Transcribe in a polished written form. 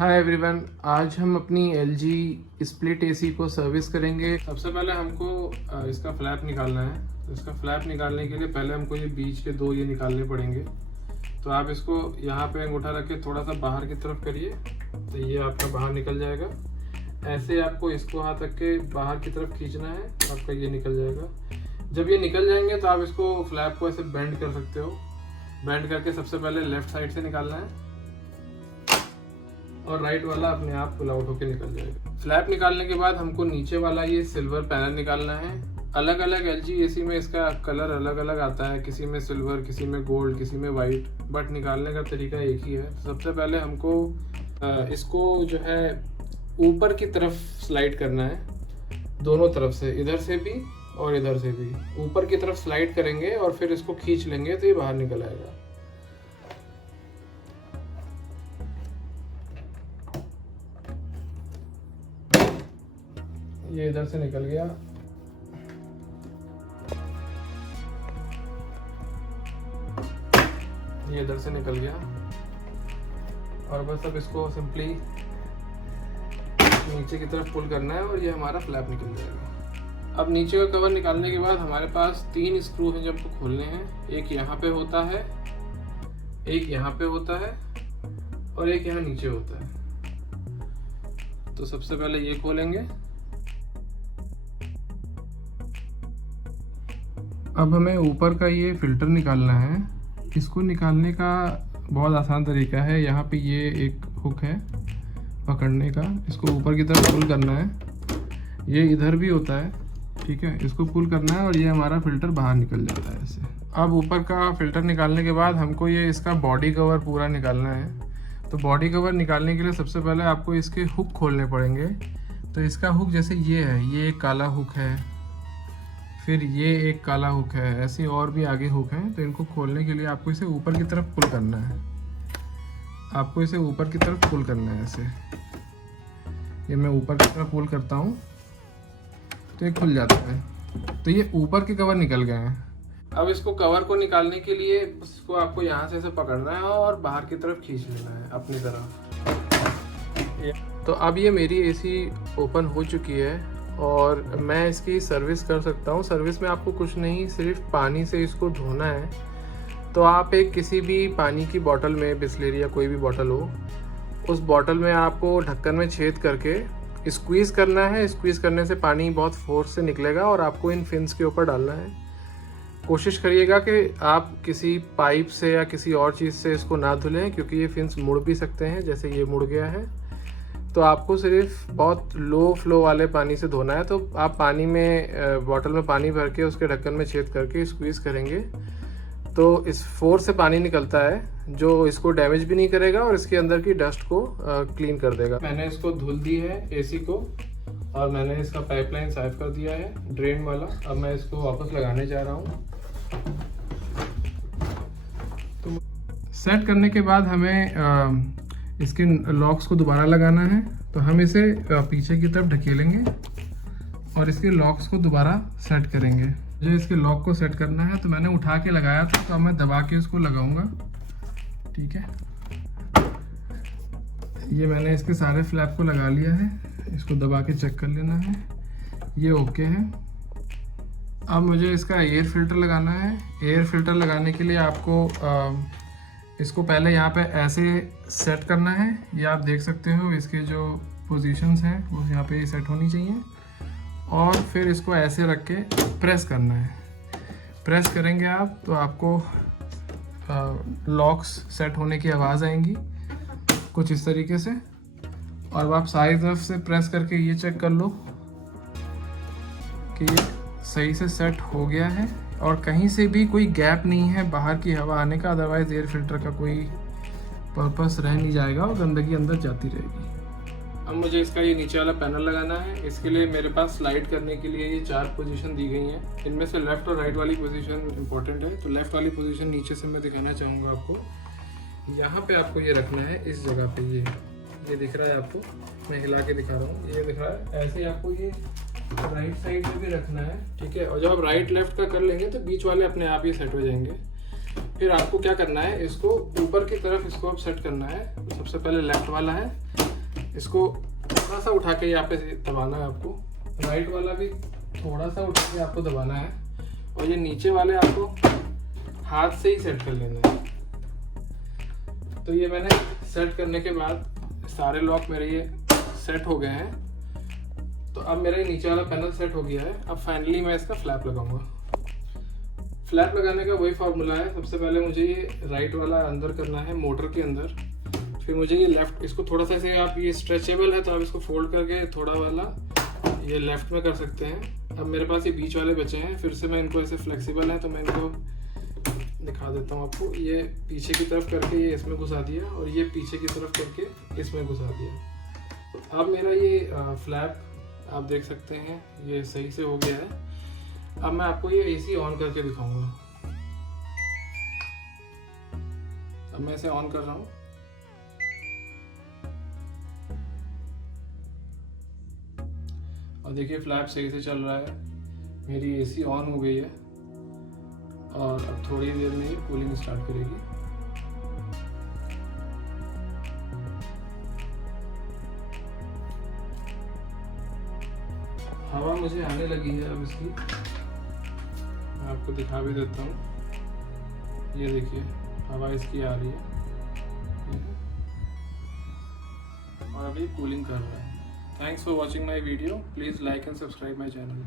Hi everyone, आज हम अपनी LG स्प्लिट AC को सर्विस करेंगे। सबसे पहले हमको इसका फ्लैप निकालना है। तो इसका फ्लैप निकालने के लिए पहले हमको ये बीच के दो ये निकालने पड़ेंगे। तो आप इसको यहाँ पे अंगूठा रख के थोड़ा सा बाहर की तरफ करिए, तो ये आपका बाहर निकल जाएगा। ऐसे आपको इसको हाथ रख के बाहर की तरफ खींचना है, आपका ये निकल जाएगा। जब ये निकल जाएंगे तो आप इसको फ्लैप को ऐसे बेंड कर सकते हो। बेंड करके सबसे पहले लेफ्ट साइड से निकालना है और राइट वाला अपने आप पुल आउट होकर निकल जाएगा। फ्लैप निकालने के बाद हमको नीचे वाला ये सिल्वर पैनल निकालना है। अलग अलग LG AC में इसका कलर अलग अलग आता है, किसी में सिल्वर, किसी में गोल्ड, किसी में वाइट, बट निकालने का तरीका एक ही है। सबसे पहले हमको इसको जो है ऊपर की तरफ स्लाइड करना है, दोनों तरफ से, इधर से भी और इधर से भी ऊपर की तरफ स्लाइड करेंगे और फिर इसको खींच लेंगे तो ये बाहर निकल आएगा। ये इधर से निकल गया, ये इधर से निकल गया और बस अब इसको सिंपली नीचे की तरफ पुल करना है और ये हमारा फ्लैप निकल जाएगा। अब नीचे का कवर निकालने के बाद हमारे पास 3 स्क्रू हैं जो हमको खोलने हैं। एक यहाँ पे होता है, एक यहाँ पे होता है और एक यहाँ नीचे होता है। तो सबसे पहले ये खोलेंगे। अब हमें ऊपर का ये फिल्टर निकालना है। इसको निकालने का बहुत आसान तरीका है। यहाँ पे ये एक हुक है पकड़ने का, इसको ऊपर की तरफ पुल करना है। ये इधर भी होता है, ठीक है, इसको पुल करना है और ये हमारा फिल्टर बाहर निकल जाता है ऐसे। अब ऊपर का फिल्टर निकालने के बाद हमको ये इसका बॉडी कवर पूरा निकालना है। तो बॉडी कवर निकालने के लिए सबसे पहले आपको इसके हुक खोलने पड़ेंगे। तो इसका हुक जैसे ये है, ये एक काला हुक है, फिर ये एक काला हुक है, ऐसे और भी आगे हुक हैं। तो इनको खोलने के लिए आपको इसे ऊपर की तरफ पुल करना है। आपको इसे ऊपर की तरफ पुल करना है ऐसे। ये मैं ऊपर की तरफ पुल करता हूँ तो ये खुल जाता है। तो ये ऊपर के कवर निकल गए हैं। अब इसको कवर को निकालने के लिए इसको आपको यहाँ से ऐसे पकड़ना है और बाहर की तरफ खींच लेना है अपनी तरफ। तो अब ये मेरी AC ओपन हो चुकी है और मैं इसकी सर्विस कर सकता हूँ। सर्विस में आपको कुछ नहीं, सिर्फ पानी से इसको धोना है। तो आप एक किसी भी पानी की बोतल में, बिस्लेरी या कोई भी बोतल हो, उस बोतल में आपको ढक्कन में छेद करके स्क्वीज़ करना है। स्क्वीज़ करने से पानी बहुत फोर्स से निकलेगा और आपको इन फिन्स के ऊपर डालना है। कोशिश करिएगा कि आप किसी पाइप से या किसी और चीज़ से इसको ना धुलें, क्योंकि ये फिन्स मुड़ भी सकते हैं, जैसे ये मुड़ गया है। तो आपको सिर्फ बहुत लो फ्लो वाले पानी से धोना है। तो आप पानी में, बॉटल में पानी भर के उसके ढक्कन में छेद करके स्क्वीज़ करेंगे तो इस फोर्स से पानी निकलता है जो इसको डैमेज भी नहीं करेगा और इसके अंदर की डस्ट को क्लीन कर देगा। मैंने इसको धुल दी है AC को और मैंने इसका पाइपलाइन साफ कर दिया है, ड्रेन वाला। अब मैं इसको वापस लगाने जा रहा हूँ। तो सेट करने के बाद हमें इसके लॉक्स को दोबारा लगाना है। तो हम इसे पीछे की तरफ ढकेलेंगे और इसके लॉक्स को दोबारा सेट करेंगे। मुझे इसके लॉक को सेट करना है तो मैंने उठा के लगाया था, तो अब मैं दबा के इसको लगाऊंगा, ठीक है। ये मैंने इसके सारे फ्लैप को लगा लिया है, इसको दबा के चेक कर लेना है, ये ओके है। अब मुझे इसका एयर फिल्टर लगाना है। एयर फिल्टर लगाने के लिए आपको इसको पहले यहाँ पे ऐसे सेट करना है। ये आप देख सकते हो, इसके जो पोजीशंस हैं वो यहाँ पे सेट होनी चाहिए और फिर इसको ऐसे रख के प्रेस करना है। प्रेस करेंगे आप तो आपको लॉक्स सेट होने की आवाज़ आएंगी कुछ इस तरीके से। और अब आप सारी तरफ से प्रेस करके ये चेक कर लो कि ये सही से सेट हो गया है और कहीं से भी कोई गैप नहीं है बाहर की हवा आने का। अदरवाइज़ एयर फिल्टर का कोई पर्पस रह नहीं जाएगा और गंदगी अंदर जाती रहेगी। अब मुझे इसका ये नीचे वाला पैनल लगाना है। इसके लिए मेरे पास स्लाइड करने के लिए ये 4 पोजीशन दी गई हैं। इनमें से लेफ़्ट और राइट वाली पोजीशन इंपॉर्टेंट है। तो लेफ़्ट वाली पोजीशन नीचे से मैं दिखाना चाहूँगा आपको। यहाँ पे आपको ये रखना है, इस जगह पे ये दिख रहा है आपको, मैं हिला के दिखा रहा हूँ, ये दिख रहा है। ऐसे आपको ये राइट साइड में भी रखना है, ठीक है। और जब आप राइट लेफ्ट का कर लेंगे तो बीच वाले अपने आप ही सेट हो जाएंगे। फिर आपको क्या करना है, इसको ऊपर की तरफ इसको अब सेट करना है। सबसे पहले लेफ्ट वाला है, इसको थोड़ा सा उठा के यहाँ पे दबाना है आपको, राइट वाला भी थोड़ा सा उठा के आपको दबाना है, और ये नीचे वाले आपको हाथ से ही सेट कर लेना है। तो ये मैंने सेट करने के बाद सारे लॉक मेरे ये सेट हो गए हैं। तो अब मेरा ये नीचे वाला पैनल सेट हो गया है। अब फाइनली मैं इसका फ्लैप लगाऊंगा। फ्लैप लगाने का वही फार्मूला है, सबसे पहले मुझे ये राइट वाला अंदर करना है मोटर के अंदर, फिर मुझे ये लेफ्ट, इसको थोड़ा सा ऐसे, आप ये स्ट्रेचेबल है तो आप इसको फोल्ड करके थोड़ा वाला ये लेफ्ट में कर सकते हैं। अब मेरे पास ये बीच वाले बचे हैं, फिर से मैं इनको ऐसे फ्लेक्सिबल है तो मैं इनको दिखा देता हूँ आपको। ये पीछे की तरफ करके ये इसमें घुसा दिया, और ये पीछे की तरफ करके इसमें घुसा दिया। तो अब मेरा ये फ्लैप आप देख सकते हैं ये सही से हो गया है। अब मैं आपको ये एसी ऑन करके दिखाऊंगा। अब मैं इसे ऑन कर रहा हूँ। और देखिए फ्लैप सही से चल रहा है, मेरी एसी ऑन हो गई है, और अब थोड़ी देर में ये कूलिंग स्टार्ट करेगी। हवा मुझे आने लगी है अब इसकी, मैं आपको दिखा भी देता हूँ। ये देखिए हवा इसकी आ रही है, और अभी कूलिंग कर रहा है। Thanks for watching my video. Please like and subscribe my channel.